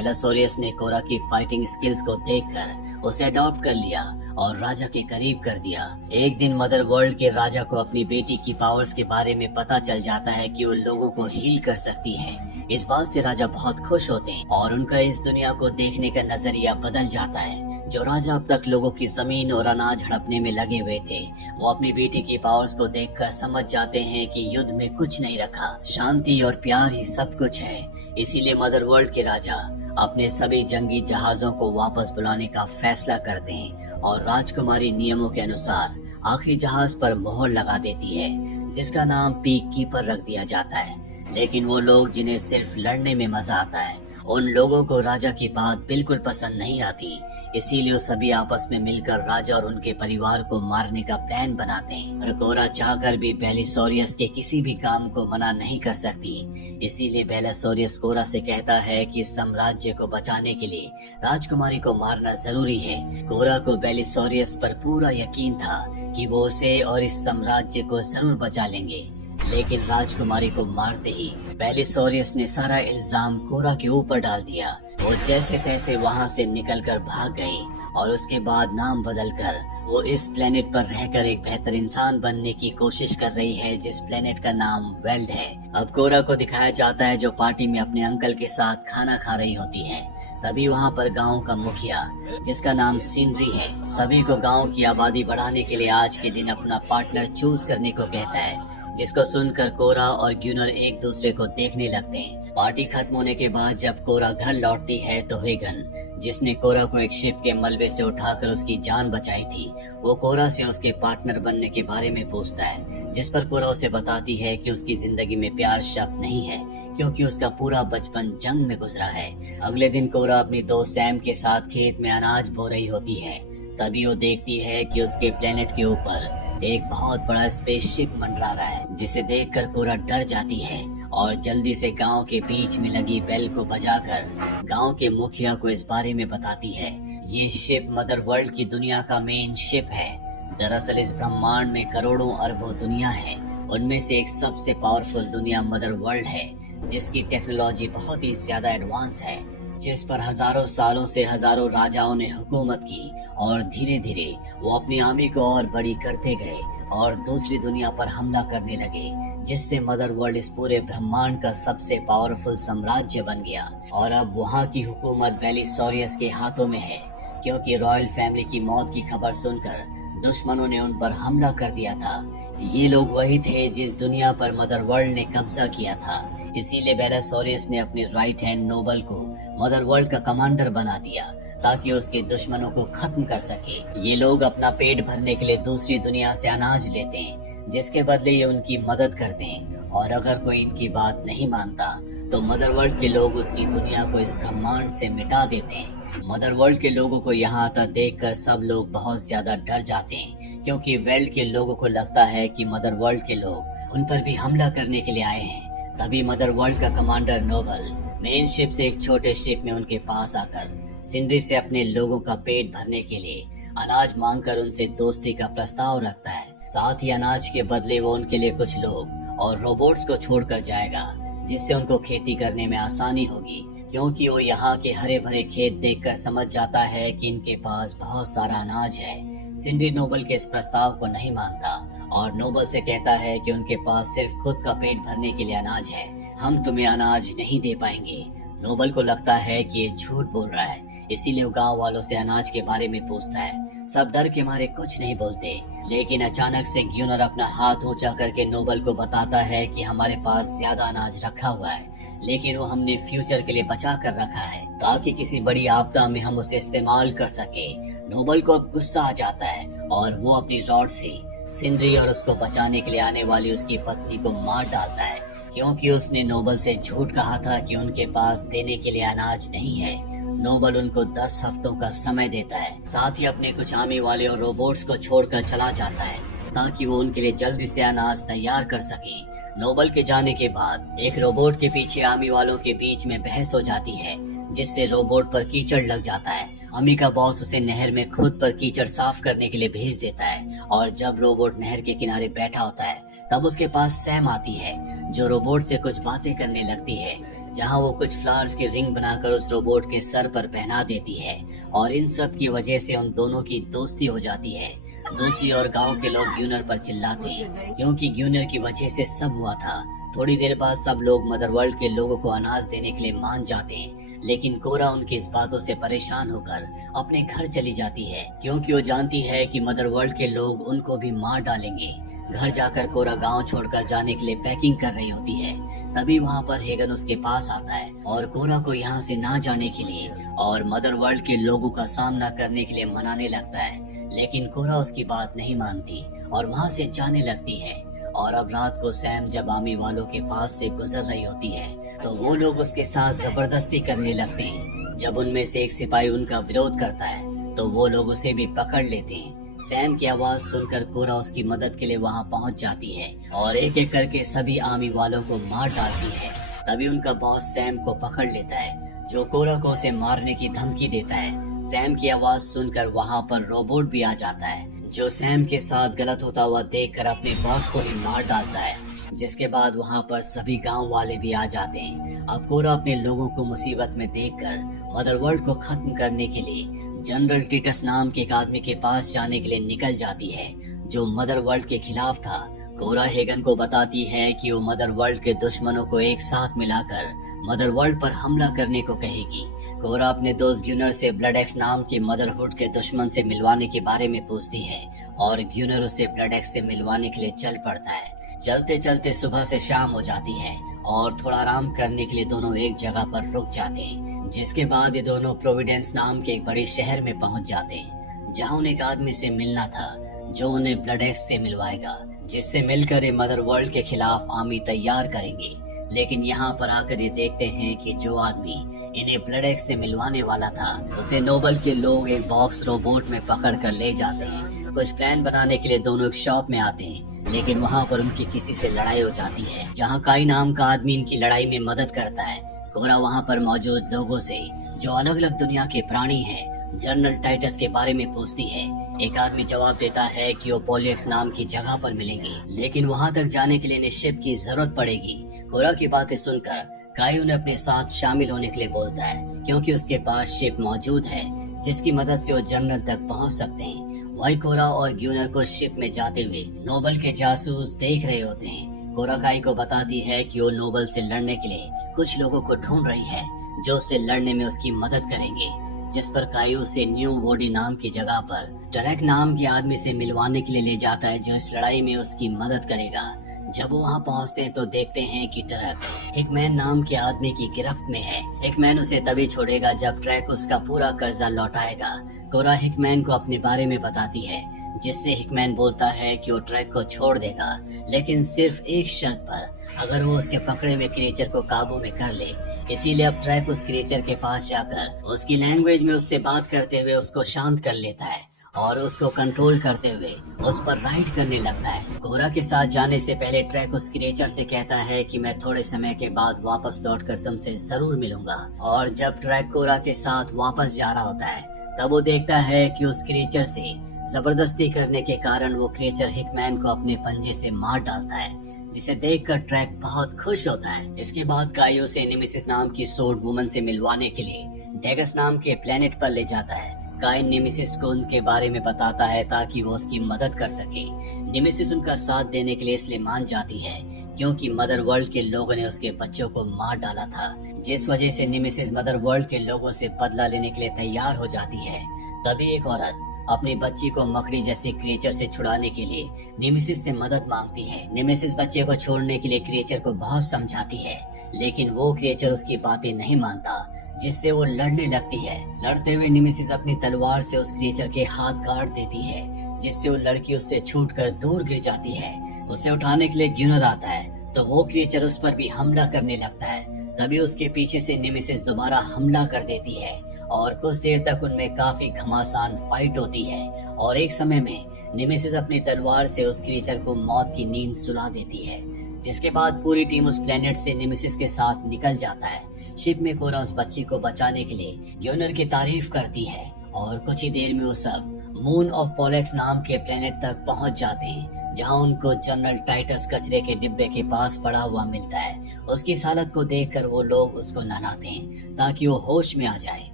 बेलासोरियस ने कोरा की fighting skills को देखकर उसे अडॉप्ट कर लिया और राजा के करीब कर दिया। एक दिन मदर वर्ल्ड के राजा को अपनी बेटी की पावर्स के बारे में पता चल जाता है कि वो लोगों को हील कर सकती है। इस बात से राजा बहुत खुश होते हैं और उनका इस दुनिया को देखने का नजरिया बदल जाता है। जो राजा अब तक लोगों की जमीन और अनाज हड़पने में लगे हुए थे, वो अपनी बेटी की पावर्स को देखकर समझ जाते हैं कि युद्ध में कुछ नहीं रखा, शांति और प्यार ही सब कुछ है। इसीलिए मदर वर्ल्ड के राजा अपने सभी जंगी जहाजों को वापस बुलाने का फैसला करते हैं और राजकुमारी नियमों के अनुसार आखिरी जहाज पर मोहर लगा देती है, जिसका नाम पीक कीपर रख दिया जाता है। लेकिन वो लोग जिन्हें सिर्फ लड़ने में मजा आता है, उन लोगों को राजा की बात बिल्कुल पसंद नहीं आती। इसीलिए वो सभी आपस में मिलकर राजा और उनके परिवार को मारने का प्लान बनाते हैं। और कोरा चाहकर भी बेलिसोरियस के किसी भी काम को मना नहीं कर सकती। इसीलिए बेलासोरियस कोरा से कहता है कि इस साम्राज्य को बचाने के लिए राजकुमारी को मारना जरूरी है। कोरा को बेलिसोरियस पर पूरा यकीन था कि वो उसे और इस साम्राज्य को जरूर बचा लेंगे। लेकिन राजकुमारी को मारते ही बेलिसोरियस ने सारा इल्जाम कोरा के ऊपर डाल दिया। वो जैसे तैसे वहाँ से निकलकर भाग गई और उसके बाद नाम बदलकर वो इस प्लेनेट पर रहकर एक बेहतर इंसान बनने की कोशिश कर रही है, जिस प्लेनेट का नाम वेल्ड है। अब कोरा को दिखाया जाता है जो पार्टी में अपने अंकल के साथ खाना खा रही होती है। तभी वहाँ पर गांव का मुखिया, जिसका नाम सिंड्री है, सभी को गांव की आबादी बढ़ाने के लिए आज के दिन अपना पार्टनर चूज करने को कहता है, जिसको सुनकर कोरा और ग्यूनर एक दूसरे को देखने लगते हैं। पार्टी खत्म होने के बाद जब कोरा घर लौटती है तो हेगन, जिसने कोरा को एक शिप के मलबे से उठाकर उसकी जान बचाई थी, वो कोरा से उसके पार्टनर बनने के बारे में पूछता है, जिस पर कोरा उसे बताती है कि उसकी जिंदगी में प्यार शब्द नहीं है, क्योंकि उसका पूरा बचपन जंग में गुजरा है। अगले दिन कोरा अपनी दोस्त सैम के साथ खेत में अनाज बो रही होती है। तभी वो देखती है कि उसके प्लेनेट के ऊपर एक बहुत बड़ा स्पेसशिप मंडरा रहा है, जिसे देखकर कोरा डर जाती है और जल्दी से गांव के बीच में लगी बेल को बजाकर गांव के मुखिया को इस बारे में बताती है। ये शिप मदर वर्ल्ड की दुनिया का मेन शिप है। दरअसल इस ब्रह्मांड में करोड़ों अरबों दुनिया है, उनमें से एक सबसे पावरफुल दुनिया मदर वर्ल्ड है, जिसकी टेक्नोलॉजी बहुत ही ज्यादा एडवांस है, जिस पर हजारों सालों से हजारों राजाओं ने हुकूमत की और धीरे धीरे वो अपनी आर्मी को और बड़ी करते गए और दूसरी दुनिया पर हमला करने लगे, जिससे मदर वर्ल्ड इस पूरे ब्रह्मांड का सबसे पावरफुल साम्राज्य बन गया। और अब वहाँ की हुकूमत बेलिसोरियस के हाथों में है, क्योंकि रॉयल फैमिली की मौत की खबर सुनकर दुश्मनों ने उन पर हमला कर दिया था। ये लोग वही थे जिस दुनिया पर मदर वर्ल्ड ने कब्जा किया था। इसीलिए बेलासोरियस ने अपने राइट हैंड नोबल को मदर वर्ल्ड का कमांडर बना दिया, ताकि उसके दुश्मनों को खत्म कर सके। ये लोग अपना पेट भरने के लिए दूसरी दुनिया से अनाज लेते हैं, जिसके बदले ये उनकी मदद करते हैं, और अगर कोई इनकी बात नहीं मानता तो मदर वर्ल्ड के लोग उसकी दुनिया को इस ब्रह्मांड से मिटा देते हैं। मदर वर्ल्ड के लोगों को यहाँ आता देखकर सब लोग बहुत ज्यादा डर जाते हैं, क्योंकि वेल्ड के लोगों को लगता है कि मदर वर्ल्ड के लोग उन पर भी हमला करने के लिए आए हैं। तभी मदर वर्ल्ड का कमांडर नोबल मेन शिप से एक छोटे शिप में उनके पास आकर सिंड्री से अपने लोगों का पेट भरने के लिए अनाज मांगकर उनसे दोस्ती का प्रस्ताव रखता है। साथ ही अनाज के बदले वो उनके लिए कुछ लोग और रोबोट्स को छोड़कर जाएगा, जिससे उनको खेती करने में आसानी होगी, क्योंकि वो यहाँ के हरे भरे खेत देखकर समझ जाता है कि इनके पास बहुत सारा अनाज है। सिंड्री नोबल के इस प्रस्ताव को नहीं मानता और नोबल से कहता है कि उनके पास सिर्फ खुद का पेट भरने के लिए अनाज है, हम तुम्हें अनाज नहीं दे पाएंगे। नोबल को लगता है कि ये झूठ बोल रहा है, इसीलिए वो गांव वालों से अनाज के बारे में पूछता है। सब डर के मारे कुछ नहीं बोलते, लेकिन अचानक से ग्यूनर अपना हाथ ऊंचा करके नोबल को बताता है कि हमारे पास ज्यादा अनाज रखा हुआ है, लेकिन वो हमने फ्यूचर के लिए बचा कर रखा है, ताकि किसी बड़ी आपदा में हम उसे इस्तेमाल कर सके। नोबल को अब गुस्सा आ जाता है और वो अपनी रॉड से सिंड्री और उसको बचाने के लिए आने वाली उसकी पत्नी को मार डालता है, क्योंकि उसने नोबल से झूठ कहा था कि उनके पास देने के लिए अनाज नहीं है। नोबल उनको 10 हफ्तों का समय देता है, साथ ही अपने कुछ आर्मी वाले और रोबोट्स को छोड़कर चला जाता है, ताकि वो उनके लिए जल्दी से अनाज तैयार कर सके। नोबल के जाने के बाद एक रोबोट के पीछे आर्मी वालों के बीच में बहस हो जाती है, जिससे रोबोट पर कीचड़ लग जाता है। आर्मी का बॉस उसे नहर में खुद पर कीचड़ साफ करने के लिए भेज देता है, और जब रोबोट नहर के किनारे बैठा होता है तब उसके पास सैम आती है, जो रोबोट से कुछ बातें करने लगती है। जहां वो कुछ फ्लावर्स की रिंग बनाकर उस रोबोट के सर पर पहना देती है और इन सब की वजह से उन दोनों की दोस्ती हो जाती है। दूसरी ओर गांव के लोग ग्यूनर पर चिल्लाते हैं क्योंकि ग्यूनर की वजह से सब हुआ था। थोड़ी देर बाद सब लोग मदरवर्ल्ड के लोगों को अनाज देने के लिए मान जाते हैं, लेकिन कोरा उनकी इस बातों से परेशान होकर अपने घर चली जाती है क्योंकि वो जानती है कि मदरवर्ल्ड के लोग उनको भी मार डालेंगे। घर जाकर कोरा गांव छोड़कर जाने के लिए पैकिंग कर रही होती है। तभी वहां पर हेगन उसके पास आता है और कोरा को यहाँ से ना जाने के लिए और मदरवर्ल्ड के लोगों का सामना करने के लिए मनाने लगता है, लेकिन कोरा उसकी बात नहीं मानती और वहाँ से जाने लगती है। और अब रात को सैम जब आर्मी वालों के पास से गुजर रही होती है तो वो लोग उसके साथ जबरदस्ती करने लगते हैं। जब उनमें से एक सिपाही उनका विरोध करता है तो वो लोग उसे भी पकड़ लेते हैं। सैम की आवाज सुनकर कोरा उसकी मदद के लिए वहाँ पहुँच जाती है और एक एक करके सभी आर्मी वालों को मार डालती है। तभी उनका बॉस सैम को पकड़ लेता है जो कोरा को उसे मारने की धमकी देता है। सैम की आवाज सुनकर वहाँ पर रोबोट भी आ जाता है जो सैम के साथ गलत होता हुआ देखकर अपने बॉस को ही मार डालता है। जिसके बाद वहाँ पर सभी गांव वाले भी आ जाते हैं। अब कोरा अपने लोगों को मुसीबत में देखकर मदरवर्ल्ड को खत्म करने के लिए जनरल टीटस नाम के एक आदमी के पास जाने के लिए निकल जाती है जो मदरवर्ल्ड के खिलाफ था। कोरा हेगन को बताती है कि वो मदरवर्ल्ड के दुश्मनों को एक साथ मिलाकर मदरवर्ल्ड पर हमला करने को कहेगी। कोरा अपने दोस्त ग्यूनर से ब्लड एक्स नाम के मदरहुड के दुश्मन से मिलवाने के बारे में पूछती है और ग्यूनर उसे ब्लड एक्स से मिलवाने के लिए चल पड़ता है। चलते चलते सुबह से शाम हो जाती है और थोड़ा आराम करने के लिए दोनों एक जगह पर रुक जाते हैं। जिसके बाद ये दोनों प्रोविडेंस नाम के एक बड़े शहर में पहुंच जाते हैं जहां उन्हें एक आदमी से मिलना था जो उन्हें ब्लड एक्स से मिलवाएगा, जिससे मिलकर ये मदरवर्ल्ड के खिलाफ आर्मी तैयार करेंगे। लेकिन यहाँ पर आकर ये देखते हैं कि जो आदमी इन्हें ब्लड एक्स से मिलवाने वाला था उसे नोबल के लोग एक बॉक्स रोबोट में पकड़ कर ले जाते हैं। कुछ प्लान बनाने के लिए दोनों एक शॉप में आते हैं, लेकिन वहाँ पर उनकी किसी से लड़ाई हो जाती है जहाँ काई नाम का आदमी इनकी लड़ाई में मदद करता है। कोरा वहाँ पर मौजूद लोगों से जो अलग अलग दुनिया के प्राणी हैं जनरल टाइटस के बारे में पूछती है। एक आदमी जवाब देता है कि वो पॉलियक्स नाम की जगह पर मिलेंगे, लेकिन वहाँ तक जाने के लिए इन्हें शिप की जरूरत पड़ेगी। कोरा की बातें सुनकर काई उन्हें अपने साथ शामिल होने के लिए बोलता है क्योंकि उसके पास शिप मौजूद है जिसकी मदद से वो जनरल तक पहुँच सकते हैं। वही कोरा और ग्यूनर को शिप में जाते हुए नोबल के जासूस देख रहे होते हैं। कोरा काई को बताती है कि वो नोबल से लड़ने के लिए कुछ लोगों को ढूंढ रही है जो उससे लड़ने में उसकी मदद करेंगे। जिस पर काई उसे न्यू बॉडी नाम की जगह पर टरक नाम के आदमी से मिलवाने के लिए ले जाता है जो इस लड़ाई में उसकी मदद करेगा। जब वो वहाँ पहुँचते हैं तो देखते हैं कि टरक हिकमैन नाम के आदमी की गिरफ्त में है। हिकमैन उसे तभी छोड़ेगा जब ट्रैक उसका पूरा कर्जा लौटाएगा। कोरा हिकमैन को अपने बारे में बताती है जिससे हिकमैन बोलता है कि वो ट्रैक को छोड़ देगा, लेकिन सिर्फ एक शर्त पर, अगर वो उसके पकड़े हुए क्रिएचर को काबू में कर ले। इसीलिए अब ट्रैक उस क्रिएचर के पास जाकर उसकी लैंग्वेज में उससे बात करते हुए उसको शांत कर लेता है और उसको कंट्रोल करते हुए उस पर राइड करने लगता है। कोरा के साथ जाने से पहले ट्रैक उस क्रिएचर से कहता है कि मैं थोड़े समय के बाद वापस लौटकर तुमसे जरूर मिलूंगा। और जब ट्रैक कोरा के साथ वापस जा रहा होता है तब वो देखता है कि उस क्रिएचर से जबरदस्ती करने के कारण वो क्रिएचर हिकमैन को अपने पंजे से मार डालता है, जिसे देखकर ट्रैक बहुत खुश होता है। इसके बाद काई उसे नेमेसिस नाम की सोर्ड वुमन से मिलवाने के लिए डेगस नाम के प्लेनेट पर ले जाता है। काई नेमेसिस को उनके बारे में बताता है ताकि वो उसकी मदद कर सके। नेमेसिस उनका साथ देने के लिए इसलिए मान जाती है क्योंकि मदर वर्ल्ड के लोगों ने उसके बच्चों को मार डाला था, जिस वजह से नेमेसिस मदर वर्ल्ड के लोगों से बदला लेने के लिए तैयार हो जाती है। तभी एक औरत अपनी बच्ची को मकड़ी जैसे क्रिएचर से छुड़ाने के लिए नेमेसिस से मदद मांगती है। नेमेसिस बच्चे को छोड़ने के लिए क्रिएचर को बहुत समझाती है, लेकिन वो क्रिएचर उसकी बातें नहीं मानता, जिससे वो लड़ने लगती है। लड़ते हुए नेमेसिस अपनी तलवार से उस क्रिएचर के हाथ काट देती है, जिससे वो लड़की उससे छूटकर दूर गिर जाती है। उसे उठाने के लिए ग्यूनर आता है तो वो क्रिएचर उस पर भी हमला करने लगता है। तभी उसके पीछे से नेमेसिस दोबारा हमला कर देती है और कुछ देर तक उनमें काफी घमासान फाइट होती है और एक समय में नेमेसिस अपनी तलवार से उस क्रिएचर को मौत की नींद सुला देती है। जिसके बाद पूरी टीम उस प्लेनेट से नेमेसिस के साथ निकल जाता है। शिप में कोरा उस बच्ची को बचाने के लिए ग्यूनर की तारीफ करती है और कुछ ही देर में वो सब मून ऑफ पॉलेक्स नाम के प्लेनेट तक पहुंच जाते हैं, जहां उनको जनरल टाइटस कचरे के डिब्बे के पास पड़ा हुआ मिलता है। उसकी इस हालत को देखकर वो लोग उसको नहलाते हैं ताकि वो होश में आ जाए।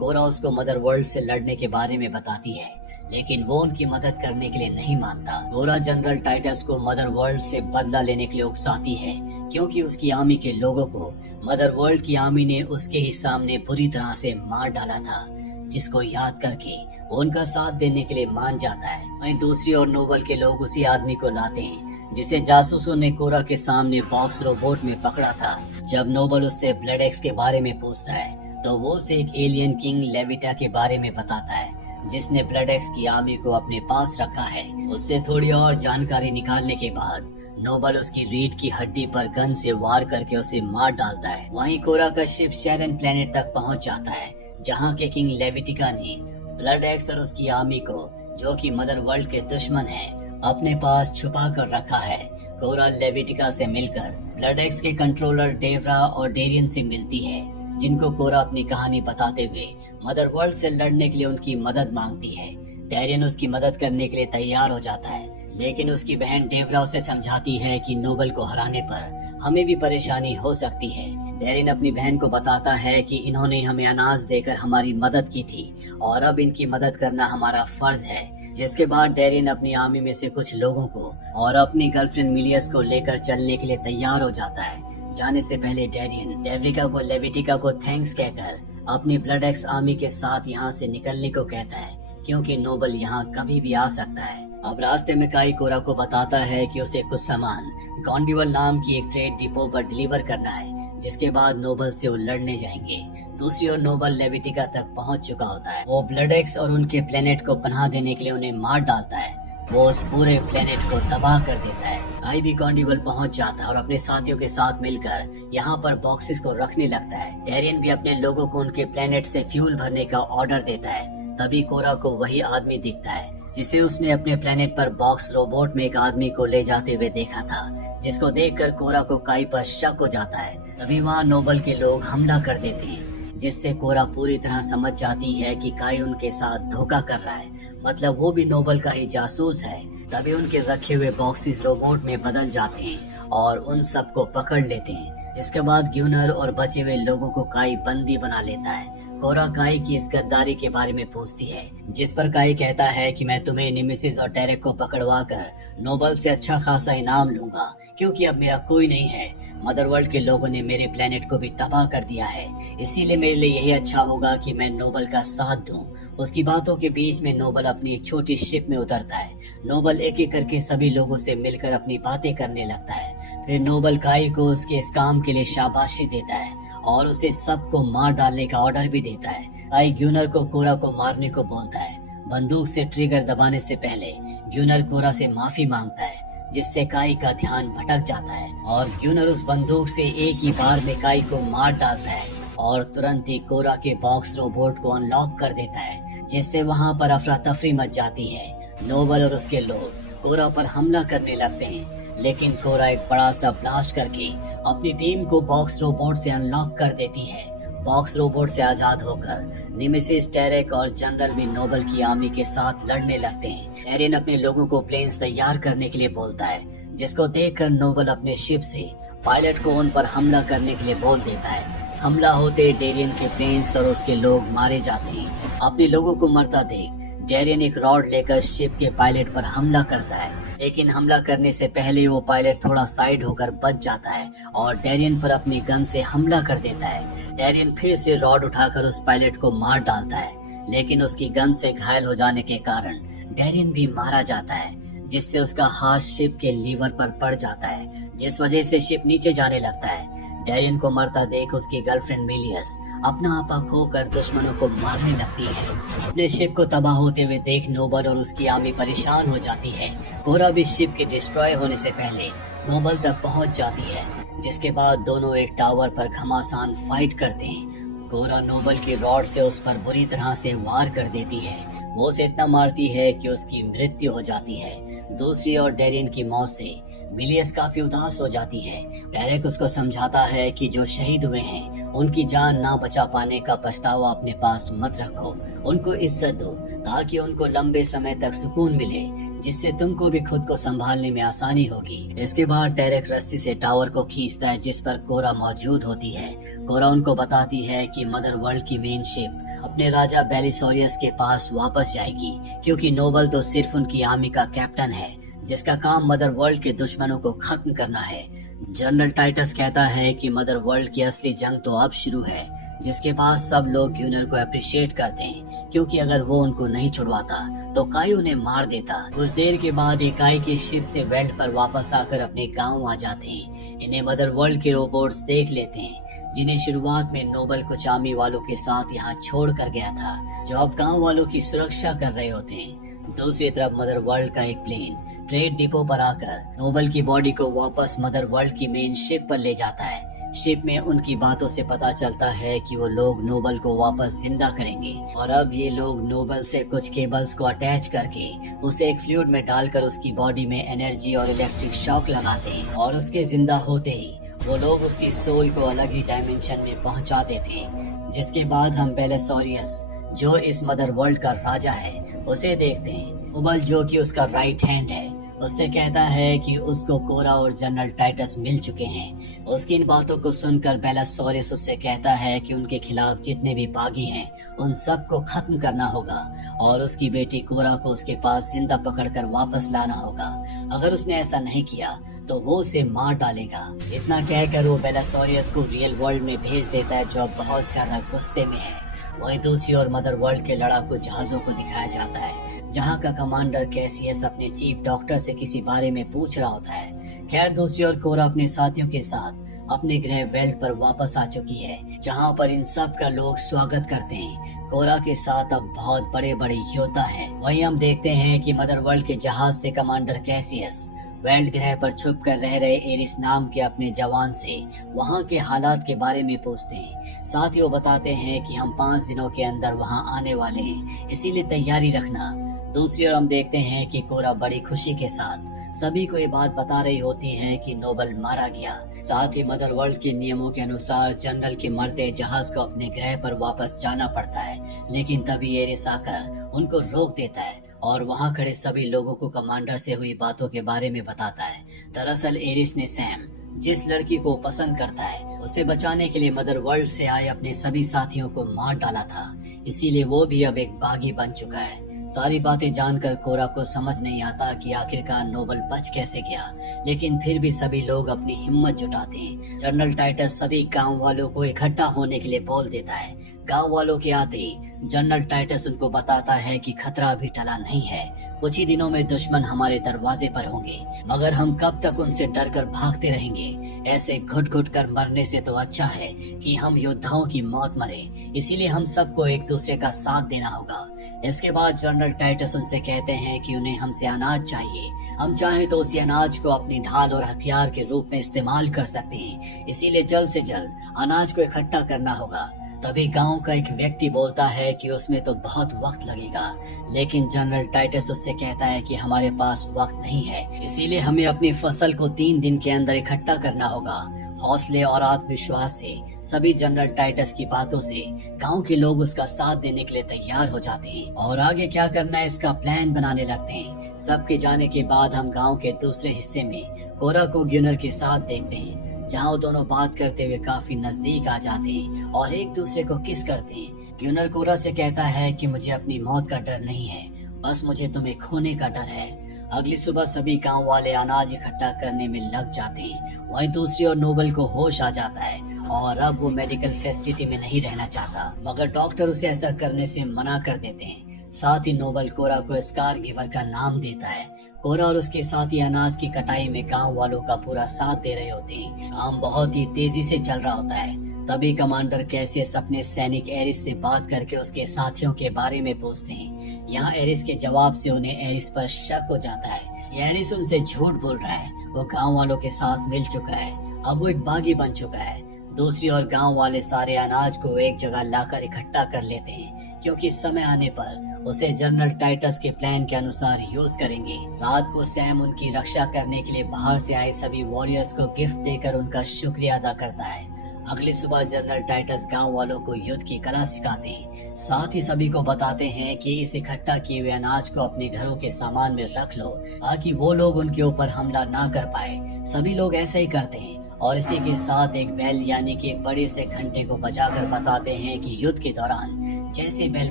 कोरा उसको मदर वर्ल्ड से लड़ने के बारे में बताती है, लेकिन वो उनकी मदद करने के लिए नहीं मानता। कोरा जनरल टाइटस को मदर वर्ल्ड से बदला लेने के लिए उकसाती है, क्योंकि उसकी आर्मी के लोगों को मदर वर्ल्ड की आर्मी ने उसके ही सामने बुरी तरह से मार डाला था, जिसको याद करके वो उनका साथ देने के लिए मान जाता है। वहीं दूसरी ओर नोबल के लोग उसी आदमी को लाते हैं जिसे जासूसों ने कोरा के सामने बॉक्स रोबोट में पकड़ा था। जब नोबल उससे ब्लड एक्स के बारे में पूछता है तो वो उसे एक एलियन किंग लेविटा के बारे में बताता है, जिसने ब्लड एक्स की आर्मी को अपने पास रखा है। उससे थोड़ी और जानकारी निकालने के बाद नोबल उसकी रीढ़ की हड्डी पर गन से वार करके उसे मार डालता है। वहीं कोरा का शिप शेरन प्लेनेट तक पहुंच जाता है, जहां के किंग लेविटिका ने ब्लड एक्स और उसकी आर्मी को, जो कि मदर वर्ल्ड के दुश्मन है, अपने पास छुपा कर रखा है। कोरा लेविटिका से मिलकर ब्लड एक्स के कंट्रोलर डेवरा और डेरियन से मिलती है, जिनको कोरा अपनी कहानी बताते हुए मदर वर्ल्ड से लड़ने के लिए उनकी मदद मांगती है। डेरियन उसकी मदद करने के लिए तैयार हो जाता है, लेकिन उसकी बहन डेवरा उसे समझाती है कि नोबल को हराने पर हमें भी परेशानी हो सकती है। डेरियन अपनी बहन को बताता है कि इन्होंने हमें अनाज देकर हमारी मदद की थी और अब इनकी मदद करना हमारा फर्ज है। जिसके बाद डेरियन अपनी आर्मी में से कुछ लोगों को और अपनी गर्लफ्रेंड मिलियस को लेकर चलने के लिए तैयार हो जाता है। जाने से पहले डेरियन डेवरिका को लेविटिका को थैंक्स कहकर अपनी ब्लड एक्स आर्मी के साथ यहाँ से निकलने को कहता है, क्योंकि नोबल यहाँ कभी भी आ सकता है। अब रास्ते में काई कोरा को बताता है कि उसे कुछ सामान गॉन्डिवल नाम की एक ट्रेड डिपो पर डिलीवर करना है, जिसके बाद नोबल से वो लड़ने जाएंगे। दूसरी ओर नोबल लेविटिका तक पहुंच चुका होता है। वो ब्लड एक्स और उनके प्लेनेट को पनाह देने के लिए उन्हें मार डालता है। वो उस पूरे प्लेनेट को तबाह कर देता है। काई भी गॉन्डिवल पहुंच जाता है और अपने साथियों के साथ मिलकर यहाँ पर बॉक्सेस को रखने लगता है। डेरियन भी अपने लोगों को उनके प्लेनेट से फ्यूल भरने का ऑर्डर देता है। तभी कोरा को वही आदमी दिखता है जिसे उसने अपने प्लेनेट पर बॉक्स रोबोट में एक आदमी को ले जाते हुए देखा था, जिसको देखकर कोरा को काई पर शक हो जाता है। तभी वहाँ नोबल के लोग हमला कर देते हैं, जिससे कोरा पूरी तरह समझ जाती है कि काई उनके साथ धोखा कर रहा है, मतलब वो भी नोबल का ही जासूस है। तभी उनके रखे हुए बॉक्सेस रोबोट में बदल जाते हैं और उन सबको पकड़ लेते हैं, जिसके बाद ग्यूनर और बचे हुए लोगों को काई बंदी बना लेता है। कोरा काई की इस गद्दारी के बारे में पूछती है, जिस पर काई कहता है कि मैं तुम्हें निमेसिस और टेरेक को पकड़वा कर नोबल से अच्छा खासा इनाम लूंगा, क्योंकि अब मेरा कोई नहीं है। मदर वर्ल्ड के लोगों ने मेरे प्लेनेट को भी तबाह कर दिया है, इसीलिए मेरे लिए यही अच्छा होगा कि मैं नोबल का साथ दूं। उसकी बातों के बीच में नोबल अपनी एक छोटी शिप में उतरता है। नोबल एक एक करके सभी लोगों से मिलकर अपनी बातें करने लगता है। फिर नोबल काई को उसके इस काम के लिए शाबाशी देता है और उसे सबको मार डालने का ऑर्डर भी देता है। काई ग्यूनर को कोरा को मारने को बोलता है। बंदूक से ट्रिगर दबाने से पहले ग्यूनर कोरा से माफी मांगता है, जिससे काई का ध्यान भटक जाता है और ग्यूनर उस बंदूक से एक ही बार में काई को मार डालता है और तुरंत ही कोरा के बॉक्स रोबोट को अनलॉक कर देता है, जिससे वहाँ पर अफरा तफरी मच जाती है। नोबल और उसके लोग कोरा पर हमला करने लगते हैं, लेकिन कोरा एक बड़ा सा ब्लास्ट करके अपनी टीम को बॉक्स रोबोट से अनलॉक कर देती है। बॉक्स रोबोट से आजाद होकर निमेसिस, टेरेक और जनरल भी नोबल की आर्मी के साथ लड़ने लगते हैं। डेरियन अपने लोगों को प्लेन्स तैयार करने के लिए बोलता है, जिसको देखकर नोबल अपने शिप से पायलट को उन पर हमला करने के लिए बोल देता है। हमला होते डेरियन के प्लेन्स और उसके लोग मारे जाते हैं। अपने लोगों को मरता देख डेरियन एक रॉड लेकर शिप के पायलट पर हमला करता है, लेकिन हमला करने से पहले वो पायलट थोड़ा साइड होकर बच जाता है और डेरियन पर अपनी गन से हमला कर देता है। डेरियन फिर से रॉड उठाकर उस पायलट को मार डालता है, लेकिन उसकी गन से घायल हो जाने के कारण डेरियन भी मारा जाता है, जिससे उसका हाथ शिप के लीवर पर पड़ जाता है, जिस वजह से शिप नीचे जाने लगता है। डेरियन को मरता देख उसकी गर्लफ्रेंड मिलियस अपना आपा खोकर दुश्मनों को मारने लगती है। अपने शिप को तबाह होते हुए देख नोबल और उसकी आर्मी परेशान हो जाती है। कोरा भी शिप के डिस्ट्रॉय होने से पहले नोबल तक पहुंच जाती है, जिसके बाद दोनों एक टावर पर घमासान फाइट करते हैं। कोरा नोबल की रॉड से उस पर बुरी तरह से वार कर देती है। वो उसे इतना मारती है कि उसकी मृत्यु हो जाती है। दूसरी ओर डेरियन की मौत से मिलियस काफी उदास हो जाती है। टेरेक उसको समझाता है कि जो शहीद हुए हैं उनकी जान ना बचा पाने का पछतावा अपने पास मत रखो, उनको इज्जत दो ताकि उनको लंबे समय तक सुकून मिले। जिससे तुमको भी खुद को संभालने में आसानी होगी। इसके बाद टेरेक रस्सी से टावर को खींचता है जिस पर कोरा मौजूद होती है। कोरा उनको बताती है कि मदर वर्ल्ड की मेन शिप अपने राजा बेलिसोरियस के पास वापस जाएगी, क्योंकि नोबल तो सिर्फ उनकी आर्मी का कैप्टन है जिसका काम मदर वर्ल्ड के दुश्मनों को खत्म करना है। जनरल टाइटस कहता है कि मदर वर्ल्ड की असली जंग तो अब शुरू है, जिसके बाद सब लोग ग्यूनर को अप्रिशिएट करते हैं, क्योंकि अगर वो उनको नहीं छुड़वाता तो काई उन्हें मार देता। कुछ देर के बाद एक काई की शिप से वेल्ड पर वापस आकर अपने गांव आ जाते हैं। इन्हें मदर वर्ल्ड के रोबोट्स देख लेते हैं, जिन्हें शुरुआत में नोबल कुछ आर्मी वालों के साथ यहाँ छोड़ कर गया था, जो अब गाँव वालों की सुरक्षा कर रहे होते हैं। दूसरी तरफ मदर वर्ल्ड का एक प्लेन ट्रेड डिपो पर आकर नोबल की बॉडी को वापस मदर वर्ल्ड की मेन शिप पर ले जाता है। शिप में उनकी बातों से पता चलता है कि वो लोग नोबल को वापस जिंदा करेंगे, और अब ये लोग नोबल से कुछ केबल्स को अटैच करके उसे एक फ्लूइड में डालकर उसकी बॉडी में एनर्जी और इलेक्ट्रिक शॉक लगाते हैं, और उसके जिंदा होते ही वो लोग उसकी सोल को अलग ही डायमेंशन में पहुंचा देते हैं। जिसके बाद हम बेलिसोरियस, जो इस मदर वर्ल्ड का राजा है, उसे देखते हैं। नोबल, जो कि उसका राइट हैंड है, उससे कहता है कि उसको कोरा और जनरल टाइटस मिल चुके हैं। उसकी इन बातों को सुनकर बेलिसोरियस उससे कहता है कि उनके खिलाफ जितने भी बागी हैं उन सबको खत्म करना होगा, और उसकी बेटी कोरा को उसके पास जिंदा पकड़कर वापस लाना होगा। अगर उसने ऐसा नहीं किया तो वो उसे मार डालेगा। इतना कहकर वो बेलिसोरियस को रियल वर्ल्ड में भेज देता है, जो अब बहुत ज्यादा गुस्से में है। वहीं दूसरी ओर मदर वर्ल्ड के लड़ाकू जहाजों को दिखाया जाता है, जहां का कमांडर कैसियस अपने चीफ डॉक्टर से किसी बारे में पूछ रहा होता है। खैर, दूसरी ओर कोरा अपने साथियों के साथ अपने ग्रह वेल्ड पर वापस आ चुकी है, जहां पर इन सब का लोग स्वागत करते हैं। कोरा के साथ अब बहुत बड़े बड़े योद्धा हैं। वहीं हम देखते हैं कि मदर वर्ल्ड के जहाज से कमांडर कैसियस वेल्ड ग्रह पर छुप कर रह रहे एरिस नाम के अपने जवान से वहां के हालात के बारे में पूछते हैं। साथ ही वो बताते हैं कि हम 5 दिनों के अंदर वहां आने वाले हैं, इसीलिए तैयारी रखना। दूसरी ओर हम देखते हैं कि कोरा बड़ी खुशी के साथ सभी को ये बात बता रही होती है कि नोबल मारा गया। साथ ही मदर वर्ल्ड के नियमों के अनुसार जनरल के मरते जहाज को अपने ग्रह पर वापस जाना पड़ता है, लेकिन तभी एरिस आकर उनको रोक देता है और वहां खड़े सभी लोगों को कमांडर से हुई बातों के बारे में बताता है। दरअसल एरिस ने सैम, जिस लड़की को पसंद करता है, उसे बचाने के लिए मदर वर्ल्ड से आए अपने सभी साथियों को मार डाला था, इसीलिए वो भी अब एक बागी बन चुका है। सारी बातें जानकर कोरा को समझ नहीं आता कि आखिरकार नोबल बच कैसे गया, लेकिन फिर भी सभी लोग अपनी हिम्मत जुटाते हैं। जनरल टाइटस सभी गांव वालों को इकट्ठा होने के लिए बोल देता है। गांव वालों के आते ही जनरल टाइटस उनको बताता है कि खतरा अभी टला नहीं है, कुछ ही दिनों में दुश्मन हमारे दरवाजे पर होंगे, मगर हम कब तक उनसे डर कर भागते रहेंगे। ऐसे घुट घुट कर मरने से तो अच्छा है कि हम योद्धाओं की मौत मरे, इसीलिए हम सबको एक दूसरे का साथ देना होगा। इसके बाद जनरल टाइटस उनसे कहते हैं कि उन्हें हमसे अनाज चाहिए, हम चाहें तो उसी अनाज को अपनी ढाल और हथियार के रूप में इस्तेमाल कर सकते हैं, इसीलिए जल्द से जल्द अनाज को इकट्ठा करना होगा। तभी गांव का एक व्यक्ति बोलता है कि उसमें तो बहुत वक्त लगेगा, लेकिन जनरल टाइटस उससे कहता है कि हमारे पास वक्त नहीं है, इसीलिए हमें अपनी फसल को 3 दिन के अंदर इकट्ठा करना होगा। हौसले और आत्मविश्वास से सभी जनरल टाइटस की बातों से गांव के लोग उसका साथ देने के लिए तैयार हो जाते हैं और आगे क्या करना है इसका प्लान बनाने लगते हैं। सबके जाने के बाद हम गांव के दूसरे हिस्से में कोरा को ग्यूनर के साथ देखते हैं, जहाँ वो दोनों बात करते हुए काफी नजदीक आ जाते हैं और एक दूसरे को किस करते हैं। ग्यूनर कोरा से कहता है कि मुझे अपनी मौत का डर नहीं है, बस मुझे तुम्हें खोने का डर है। अगली सुबह सभी गांव वाले अनाज इकट्ठा करने में लग जाते हैं। वहीं दूसरी ओर नोबल को होश आ जाता है और अब वो मेडिकल फैसिलिटी में नहीं रहना चाहता, मगर डॉक्टर उसे ऐसा करने से मना कर देते हैं। साथ ही नोबल कोरा को स्कार गिवर का नाम देता है। कोरा और उसके साथी अनाज की कटाई में गांव वालों का पूरा साथ दे रहे होते हैं। काम बहुत ही तेजी से चल रहा होता है। तभी कमांडर कैसियस अपने सैनिक एरिस से बात करके उसके साथियों के बारे में पूछते हैं। यहाँ एरिस के जवाब से उन्हें एरिस पर शक हो जाता है। ये एरिस उनसे झूठ बोल रहा है, वो गांव वालों के साथ मिल चुका है, अब वो एक बागी बन चुका है। दूसरी ओर गांव वाले सारे अनाज को एक जगह लाकर इकट्ठा कर लेते हैं, क्योंकि समय आने पर उसे जनरल टाइटस के प्लान के अनुसार यूज करेंगे। रात को सैम उनकी रक्षा करने के लिए बाहर से आए सभी वॉरियर्स को गिफ्ट देकर उनका शुक्रिया अदा करता है। अगली सुबह जनरल टाइटस गांव वालों को युद्ध की कला सिखाते हैं। साथ ही सभी को बताते हैं कि इस इकट्ठा किए हुए अनाज को अपने घरों के सामान में रख लो ताकि वो लोग उनके ऊपर हमला ना कर पाए। सभी लोग ऐसे ही करते हैं और इसी के साथ एक बेल यानी कि एक बड़े से घंटे को बजाकर बताते हैं कि युद्ध के दौरान जैसे बेल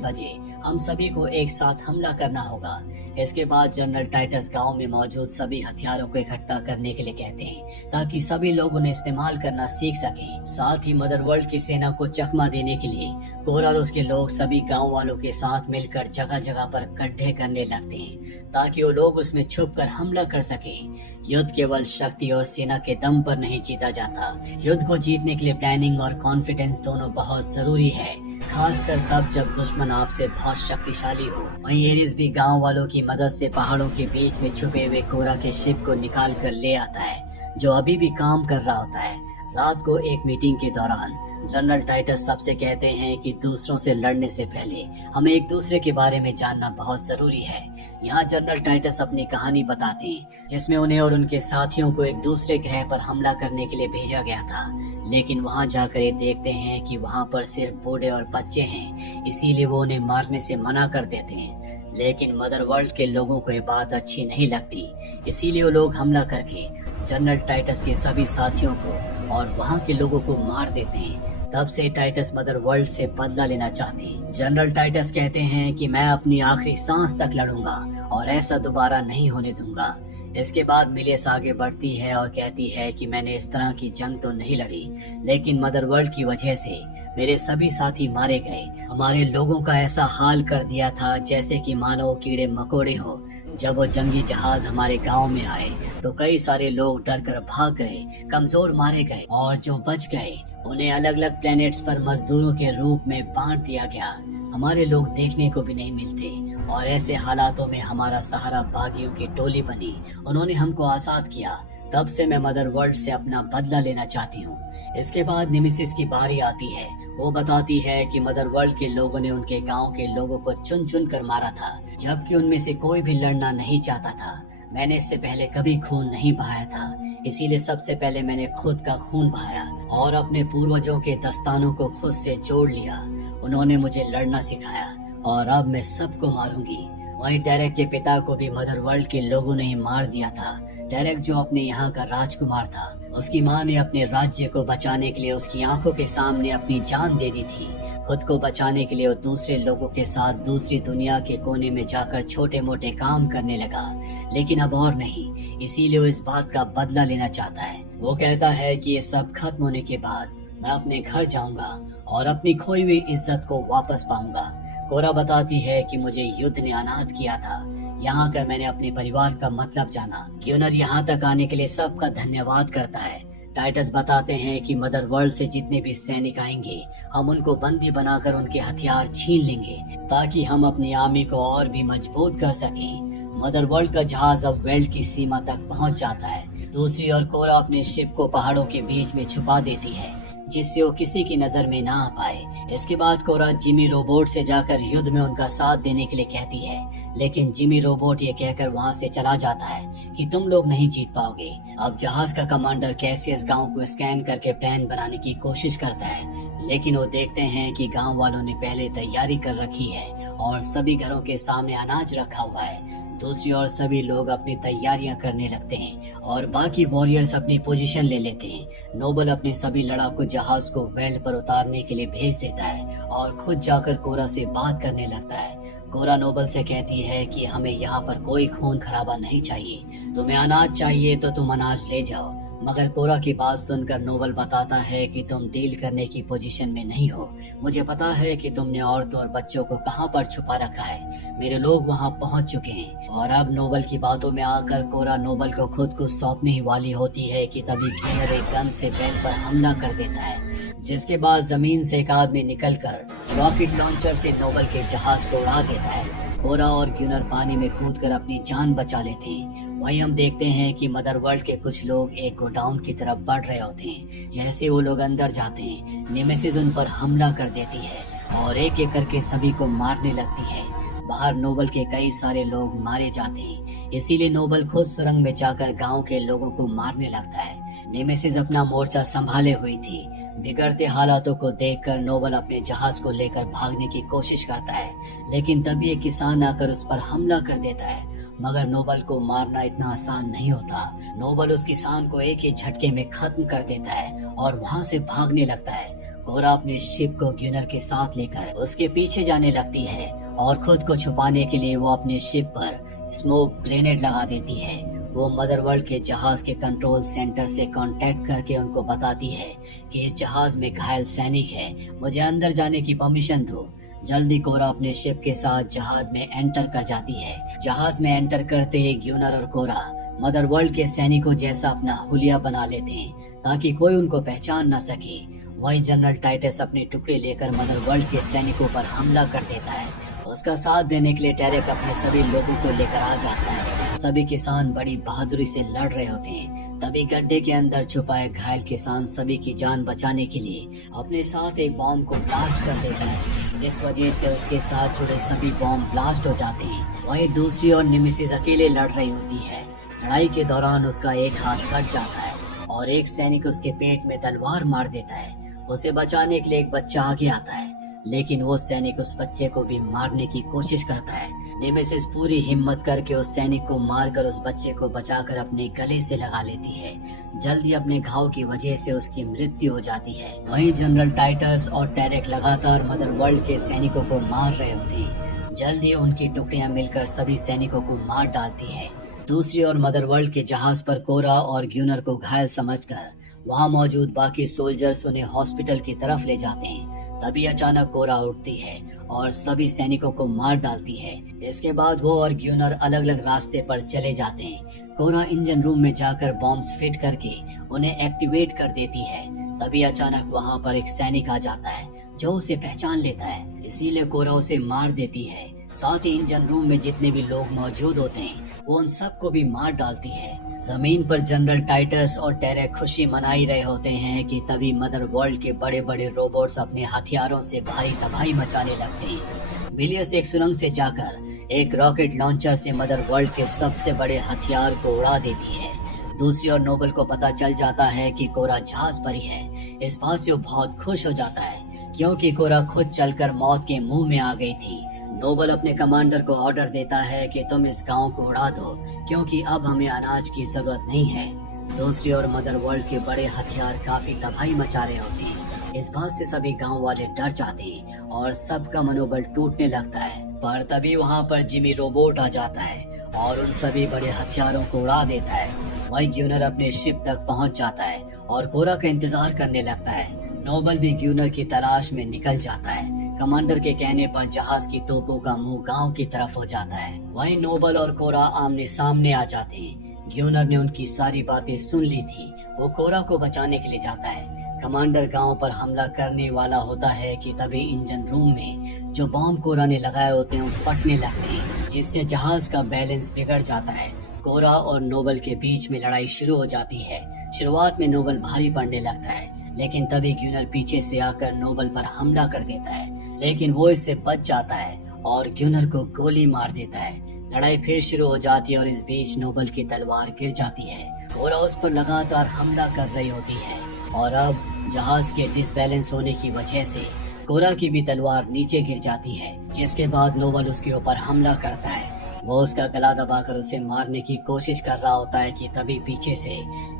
बजे हम सभी को एक साथ हमला करना होगा। इसके बाद जनरल टाइटस गांव में मौजूद सभी हथियारों को इकट्ठा करने के लिए कहते हैं ताकि सभी लोग उन्हें इस्तेमाल करना सीख सकें। साथ ही मदर वर्ल्ड की सेना को चकमा देने के लिए कोरा और उसके लोग सभी गांव वालों के साथ मिलकर जगह जगह पर गड्ढे करने लगते हैं ताकि वो लोग उसमें छुपकर हमला कर सकें। युद्ध केवल शक्ति और सेना के दम पर नहीं जीता जाता। युद्ध को जीतने के लिए प्लानिंग और कॉन्फिडेंस दोनों बहुत जरूरी है, खासकर तब जब दुश्मन आपसे बहुत शक्तिशाली हो। वहीं एरिस भी गांव वालों की मदद से पहाड़ों के बीच में छुपे हुए कोरा के शिप को निकाल कर ले आता है जो अभी भी काम कर रहा होता है। रात को एक मीटिंग के दौरान जनरल टाइटस सबसे कहते हैं कि दूसरों से लड़ने से पहले हमें एक दूसरे के बारे में जानना बहुत जरूरी है। यहाँ जनरल टाइटस अपनी कहानी बताते हैं जिसमें उन्हें और उनके साथियों को एक दूसरे ग्रह पर हमला करने के लिए भेजा गया था, लेकिन वहाँ जाकर ये देखते हैं कि वहाँ पर सिर्फ बूढ़े और बच्चे हैं, इसीलिए वो उन्हें मारने से मना कर देते हैं। लेकिन मदर वर्ल्ड के लोगों को ये बात अच्छी नहीं लगती, इसीलिए वो लोग हमला करके जनरल टाइटस के सभी साथियों को और वहाँ के लोगों को मार देते हैं। तब से टाइटस मदर वर्ल्ड से बदला लेना चाहते हैं। जनरल टाइटस कहते हैं कि मैं अपनी आखिरी सांस तक लड़ूंगा और ऐसा दोबारा नहीं होने दूंगा। इसके बाद मिलेस आगे बढ़ती है और कहती है कि मैंने इस तरह की जंग तो नहीं लड़ी, लेकिन मदर वर्ल्ड की वजह से मेरे सभी साथी मारे गए। हमारे लोगों का ऐसा हाल कर दिया था जैसे कि मानो कीड़े मकोड़े हो। जब वो जंगी जहाज हमारे गांव में आए तो कई सारे लोग डर कर भाग गए, कमजोर मारे गए और जो बच गए उन्हें अलग अलग प्लैनेट्स पर मजदूरों के रूप में बांट दिया गया। हमारे लोग देखने को भी नहीं मिलते और ऐसे हालातों में हमारा सहारा बागियों की टोली बनी। उन्होंने हमको आजाद किया। तब से मैं मदर वर्ल्ड से अपना बदला लेना चाहती हूँ। इसके बाद निमेसिस की बारी आती है। वो बताती है कि मदर वर्ल्ड के लोगों ने उनके गांव के लोगों को चुन चुन कर मारा था, जबकि उनमें से कोई भी लड़ना नहीं चाहता था। मैंने इससे पहले कभी खून नहीं बहाया था, इसीलिए सबसे पहले मैंने खुद का खून बहाया और अपने पूर्वजों के दस्तानों को खुद से जोड़ लिया। उन्होंने मुझे लड़ना सिखाया और अब मैं सबको मारूंगी। वहीं डेरेक के पिता को भी मदर वर्ल्ड के लोगों ने ही मार दिया था। डेरेक जो अपने यहाँ का राजकुमार था, उसकी माँ ने अपने राज्य को बचाने के लिए उसकी आंखों के सामने अपनी जान दे दी थी। खुद को बचाने के लिए वो दूसरे लोगों के साथ दूसरी दुनिया के कोने में जाकर छोटे मोटे काम करने लगा, लेकिन अब और नहीं। इसीलिए वो इस बात का बदला लेना चाहता है। वो कहता है कि ये सब खत्म होने के बाद मैं अपने घर जाऊंगा और अपनी खोई हुई इज्जत को वापस पाऊंगा। कोरा बताती है कि मुझे युद्ध ने अनाथ किया था। यहाँ आकर मैंने अपने परिवार का मतलब जाना। ग्यूनर यहाँ तक आने के लिए सबका धन्यवाद करता है। टाइटस बताते हैं कि मदर वर्ल्ड से जितने भी सैनिक आएंगे हम उनको बंदी बनाकर उनके हथियार छीन लेंगे ताकि हम अपनी आर्मी को और भी मजबूत कर सकें। मदर वर्ल्ड का जहाज अब वेल्ड की सीमा तक पहुंच जाता है। दूसरी ओर कोरा अपने शिप को पहाड़ों के बीच में छुपा देती है जिससे वो किसी की नजर में ना आ पाए। इसके बाद कोरा जिमी रोबोट से जाकर युद्ध में उनका साथ देने के लिए कहती है, लेकिन जिमी रोबोट ये कहकर वहाँ से चला जाता है कि तुम लोग नहीं जीत पाओगे। अब जहाज का कमांडर कैसियस गांव को स्कैन करके प्लान बनाने की कोशिश करता है, लेकिन वो देखते हैं कि गांव वालों ने पहले तैयारी कर रखी है और सभी घरों के सामने अनाज रखा हुआ है। दूसरी ओर सभी लोग अपनी तैयारियां करने लगते हैं और बाकी वॉरियर्स अपनी पोजीशन ले लेते हैं। नोबल अपने सभी लड़ाकू जहाज को वेल्ड पर उतारने के लिए भेज देता है और खुद जाकर कोरा से बात करने लगता है। कोरा नोबल से कहती है कि हमें यहाँ पर कोई खून खराबा नहीं चाहिए, तुम्हें अनाज चाहिए तो तुम अनाज ले जाओ। मगर कोरा की बात सुनकर नोबल बताता है कि तुम डील करने की पोजीशन में नहीं हो। मुझे पता है कि तुमने औरतों और बच्चों को कहां पर छुपा रखा है। मेरे लोग वहां पहुंच चुके हैं। और अब नोबल की बातों में आकर कोरा नोबल को खुद को सौंपने ही वाली होती है कि तभी ग्यूनर एक गन से बेल पर हमला कर देता है, जिसके बाद जमीन से एक आदमी निकलकर रॉकेट लॉन्चर से नोबल के जहाज को उड़ा देता है। कोरा और ग्यूनर पानी में कूदकर अपनी जान बचा लेते हैं। वहीं हम देखते हैं कि मदर वर्ल्ड के कुछ लोग एक गोडाउन की तरफ बढ़ रहे होते हैं। जैसे वो लोग अंदर जाते हैं, नेमेसिस उन पर हमला कर देती है और एक एक करके सभी को मारने लगती है। बाहर नोबल के कई सारे लोग मारे जाते हैं, इसीलिए नोबल खुद सुरंग में जाकर गांव के लोगों को मारने लगता है। नेमेसिस अपना मोर्चा संभाले हुई थी। बिगड़ते हालातों को देखकर नोबल अपने जहाज को लेकर भागने की कोशिश करता है, लेकिन तभी एक किसान आकर उस पर हमला कर देता है। मगर नोबल को मारना इतना आसान नहीं होता। नोबल उस किसान को एक ही झटके में खत्म कर देता है और वहां से भागने लगता है। कोरा अपने शिप को ग्यूनर के साथ लेकर उसके पीछे जाने लगती है और खुद को छुपाने के लिए वो अपने शिप पर स्मोक ग्रेनेड लगा देती है। वो मदरवर्ल्ड के जहाज के कंट्रोल सेंटर से कांटेक्ट करके उनको बताती है कि इस जहाज में घायल सैनिक है, मुझे अंदर जाने की परमिशन दो। जल्दी कोरा अपने शिप के साथ जहाज में एंटर कर जाती है। जहाज में एंटर करते ही ग्यूनर और कोरा मदरवर्ल्ड के सैनिकों जैसा अपना हुलिया बना लेते हैं ताकि कोई उनको पहचान न सके। वही जनरल टाइटस अपनी टुकड़ी लेकर मदरवर्ल्ड के सैनिकों पर हमला कर देता है। उसका साथ देने के लिए टेरेक अपने सभी लोगों को लेकर आ जाता है। सभी किसान बड़ी बहादुरी से लड़ रहे होते हैं। तभी गड्ढे के अंदर छुपाए घायल किसान सभी की जान बचाने के लिए अपने साथ एक बॉम्ब को ब्लास्ट कर देता है, जिस वजह से उसके साथ जुड़े सभी बॉम्ब ब्लास्ट हो जाते हैं। वहीं दूसरी ओर नेमेसिस अकेले लड़ रही होती है। लड़ाई के दौरान उसका एक हाथ कट जाता है और एक सैनिक उसके पेट में तलवार मार देता है। उसे बचाने के लिए एक बच्चा आगे आता है, लेकिन वो सैनिक उस बच्चे को भी मारने की कोशिश करता है। नेमेसिस पूरी हिम्मत करके उस सैनिक को मारकर उस बच्चे को बचाकर अपने गले से लगा लेती है। जल्दी अपने घाव की वजह से उसकी मृत्यु हो जाती है। वहीं जनरल टाइटस और टेरेक लगातार मदरवर्ल्ड के सैनिकों को मार रहे होते हैं। जल्दी उनकी टुकड़ियां मिलकर सभी सैनिकों को मार डालती है। दूसरी ओर मदरवर्ल्ड के जहाज पर कोरा और ग्यूनर को घायल समझकर वहां मौजूद बाकी सोल्जर्स उन्हें हॉस्पिटल की तरफ ले जाते हैं। तभी अचानक कोरा उठती है और सभी सैनिकों को मार डालती है। इसके बाद वो और ग्यूनर अलग अलग रास्ते पर चले जाते हैं। कोरा इंजन रूम में जाकर बॉम्ब्स फिट करके उन्हें एक्टिवेट कर देती है। तभी अचानक वहां पर एक सैनिक आ जाता है जो उसे पहचान लेता है, इसीलिए कोरा उसे मार देती है। साथ ही इंजन रूम में जितने भी लोग मौजूद होते हैं वो उन सबको भी मार डालती है। जमीन पर जनरल टाइटस और टेरेक खुशी मनाई रहे होते हैं कि तभी मदरवर्ल्ड के बड़े बड़े रोबोट्स अपने हथियारों से भारी तबाही मचाने लगते हैं। मिलियस एक सुरंग से जाकर एक रॉकेट लॉन्चर से मदरवर्ल्ड के सबसे बड़े हथियार को उड़ा देती है। दूसरी ओर नोबल को पता चल जाता है कि कोरा जहाज पर ही है। इस बात से वो बहुत खुश हो जाता है क्योंकि कोरा खुद चलकर मौत के मुंह में आ गई थी। नोबल अपने कमांडर को ऑर्डर देता है कि तुम इस गांव को उड़ा दो क्योंकि अब हमें अनाज की जरूरत नहीं है। दूसरी ओर मदरवर्ल्ड के बड़े हथियार काफी तबाही मचा रहे होते हैं। इस बात से सभी गांव वाले डर जाते हैं और सबका मनोबल टूटने लगता है। पर तभी वहां पर जिमी रोबोट आ जाता है और उन सभी बड़े हथियारों को उड़ा देता है। वही ग्यूनर अपने शिप तक पहुंच जाता है और कोरा का इंतजार करने लगता है। नोबल भी ग्यूनर की तलाश में निकल जाता है। कमांडर के कहने पर जहाज की तोपों का मुंह गांव की तरफ हो जाता है। वहीं नोबल और कोरा आमने सामने आ जाते हैं। ग्यूनर ने उनकी सारी बातें सुन ली थी। वो कोरा को बचाने के लिए जाता है। कमांडर गांव पर हमला करने वाला होता है कि तभी इंजन रूम में जो बॉम्ब कोरा ने लगाए होते हैं वो फटने लगते हैं, जिससे जहाज का बैलेंस बिगड़ जाता है। कोरा और नोबल के बीच में लड़ाई शुरू हो जाती है। शुरुआत में नोबल भारी पड़ने लगता है, लेकिन तभी ग्यूनर पीछे से आकर नोबल पर हमला कर देता है, लेकिन वो इससे बच जाता है और ग्यूनर को गोली मार देता है। लड़ाई फिर शुरू हो जाती है और इस बीच नोबल की तलवार गिर जाती है। कोरा उस पर लगातार हमला कर रही होती है और अब जहाज के डिसबैलेंस होने की वजह से कोरा की भी तलवार नीचे गिर जाती है, जिसके बाद नोबल उसके ऊपर हमला करता है। वो उसका गला दबाकर उसे मारने की कोशिश कर रहा होता है कि तभी पीछे से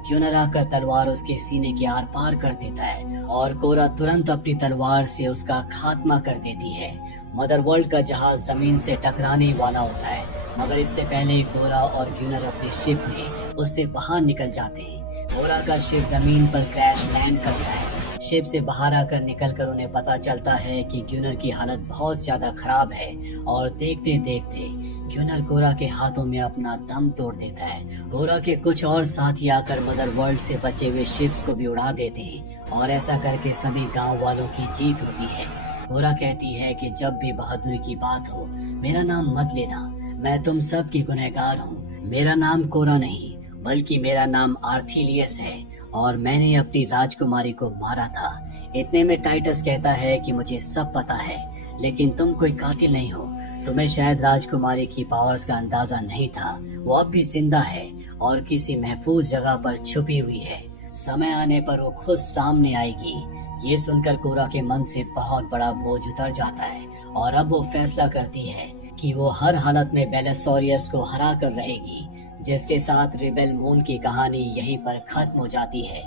ग्यूनर आकर तलवार उसके सीने के आर पार कर देता है और कोरा तुरंत अपनी तलवार से उसका खात्मा कर देती है। मदरवर्ल्ड का जहाज जमीन से टकराने वाला होता है, मगर इससे पहले कोरा और ग्यूनर अपने शिप में उससे बाहर निकल जाते हैं। कोरा का शिप जमीन पर क्रैश लैंड करता है। शिप से बाहर आकर निकलकर उन्हें पता चलता है कि ग्यूनर की हालत बहुत ज्यादा खराब है और देखते देखते ग्यूनर कोरा के हाथों में अपना दम तोड़ देता है। कोरा के कुछ और साथी आकर मदरवर्ल्ड से बचे हुए शिप्स को भी उड़ा देते हैं और ऐसा करके सभी गांव वालों की जीत होती है। कोरा कहती है कि जब भी बहादुरी की बात हो मेरा नाम मत लेना, मैं तुम सब की गुनहगार हूँ। मेरा नाम कोरा नहीं बल्कि मेरा नाम आर्थीलियस है और मैंने अपनी राजकुमारी को मारा था। इतने में टाइटस कहता है कि मुझे सब पता है, लेकिन तुम कोई कातिल नहीं हो। तुम्हें शायद राजकुमारी की पावर्स का अंदाजा नहीं था। वो अब भी जिंदा है और किसी महफूज जगह पर छुपी हुई है। समय आने पर वो खुद सामने आएगी। ये सुनकर कोरा के मन से बहुत बड़ा बोझ उतर जाता है और अब वो फैसला करती है कि वो हर हालत में बेलिसोरियस को हरा कर रहेगी, जिसके साथ रिबेल मून की कहानी यहीं पर खत्म हो जाती है।